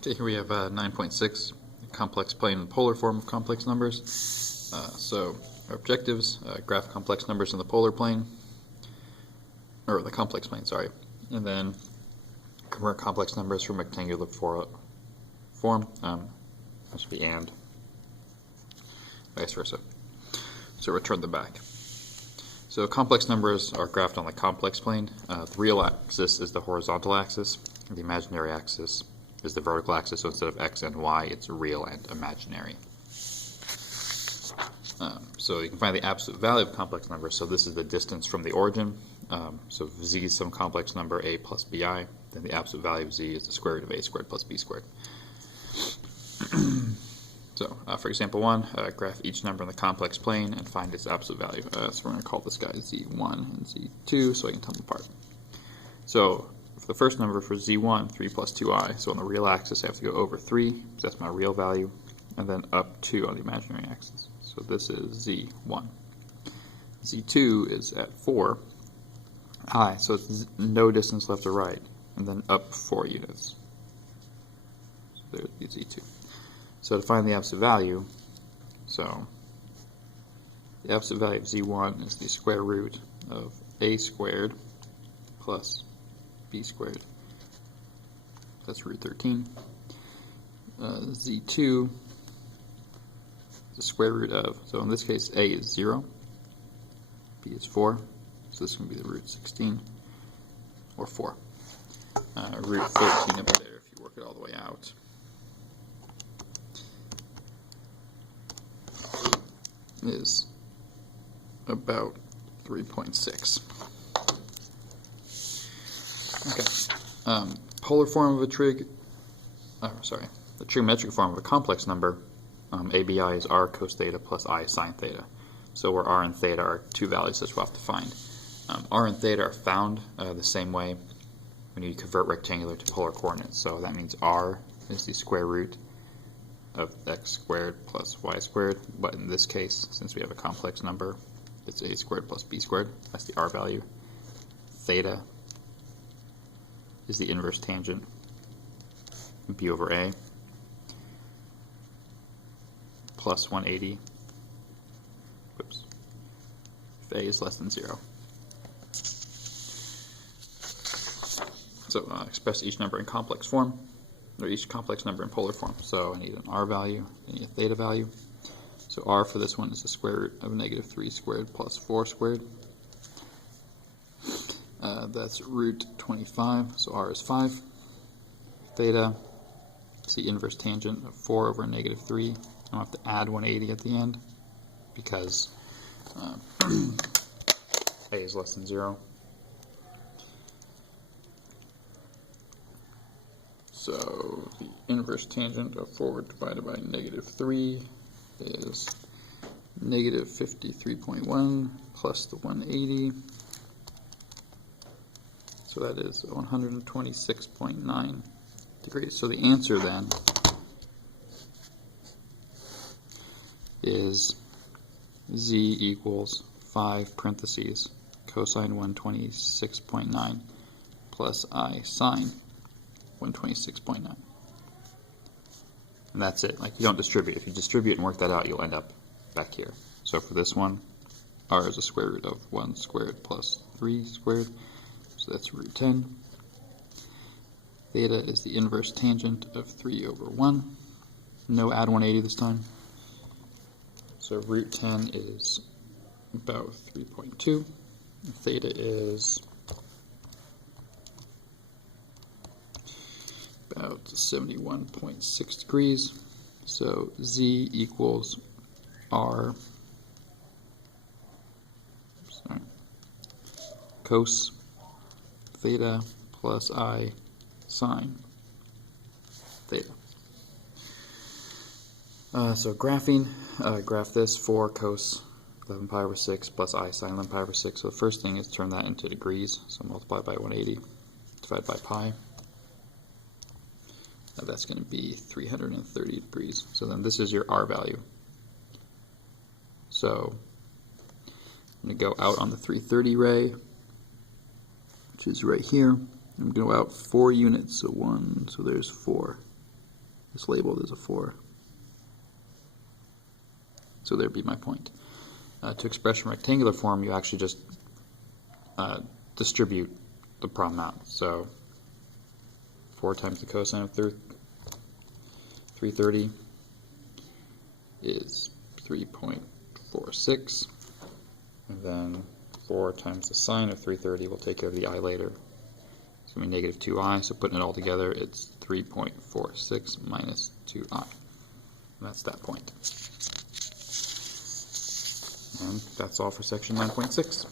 Okay, here we have 9.6, complex plane and polar form of complex numbers. So our objectives, graph complex numbers in the polar plane, or the complex plane, sorry, and then convert complex numbers from rectangular form, that should be and, vice versa. So return them back. So complex numbers are graphed on the complex plane. The real axis is the horizontal axis, the imaginary axis is the vertical axis, so instead of x and y, it's real and imaginary. So you can find the absolute value of complex numbers. So this is the distance from the origin. So if z is some complex number, a plus bi, then the absolute value of z is the square root of a squared plus b squared. So for example 1, graph each number in the complex plane and find its absolute value. So we're going to call this guy z1 and z2 so I can tell them apart. So for the first number, for z1, 3 plus 2i, so on the real axis I have to go over 3, because that's my real value, and then up 2 on the imaginary axis. So this is z1. z2 is at 4i, so it's no distance left or right, and then up 4 units. So there's z2. So to find the absolute value, so the absolute value of z1 is the square root of a squared plus b squared. That's root 13. z2 is the square root of, so in this case a is 0, b is 4, so this is going to be the root 16, or 4. Root 13 up there if you work it all the way out. Is about 3.6. Okay. Polar form of a the trigonometric form of a complex number, ABI is r cos theta plus I sine theta. So where r and theta are two values that we'll have to find. R and theta are found the same way when you convert rectangular to polar coordinates. So that means r is the square root of x squared plus y squared, but in this case, since we have a complex number, it's a squared plus b squared. That's the r value. Theta is the inverse tangent b over a plus 180, whoops, if a is less than 0. So express each number in complex form, or each complex number in polar form. So I need an r value, I need a theta value. So r for this one is the square root of negative 3 squared plus 4 squared. That's root 25, so r is 5. Theta is the inverse tangent of 4 over negative 3. I don't have to add 180 at the end because a is less than 0. So the inverse tangent of 4 divided by negative 3 is negative 53.1 plus the 180. So that is 126.9 degrees. So the answer then is z equals 5 parentheses cosine 126.9 plus I sine 126.9. And that's it. Like, you don't distribute. If you distribute and work that out, you'll end up back here. So for this one, r is the square root of 1 squared plus 3 squared. So that's root 10. Theta is the inverse tangent of 3 over 1. No add 180 this time. So root 10 is about 3.2. Theta is about 71.6 degrees. So z equals r cos theta plus I sine theta. So graphing, graph this 4 cos 11 pi over 6 plus I sine 11 pi over 6. So the first thing is turn that into degrees. So multiply by 180 divided by pi. Now that's going to be 330 degrees. So then this is your r value. So I'm going to go out on the 330 ray, which is right here. I'm going to go out 4 units, so 1, so there's 4. is labeled as a 4. So there'd be my point. To express in rectangular form, you actually just distribute the problem out. So 4 times the cosine of 330 is 3.46, and then 4 times the sine of 330, we'll take care of the I later. It's going to be negative 2i, so putting it all together, it's 3.46 minus 2i. And that's that point. And that's all for section 9.6.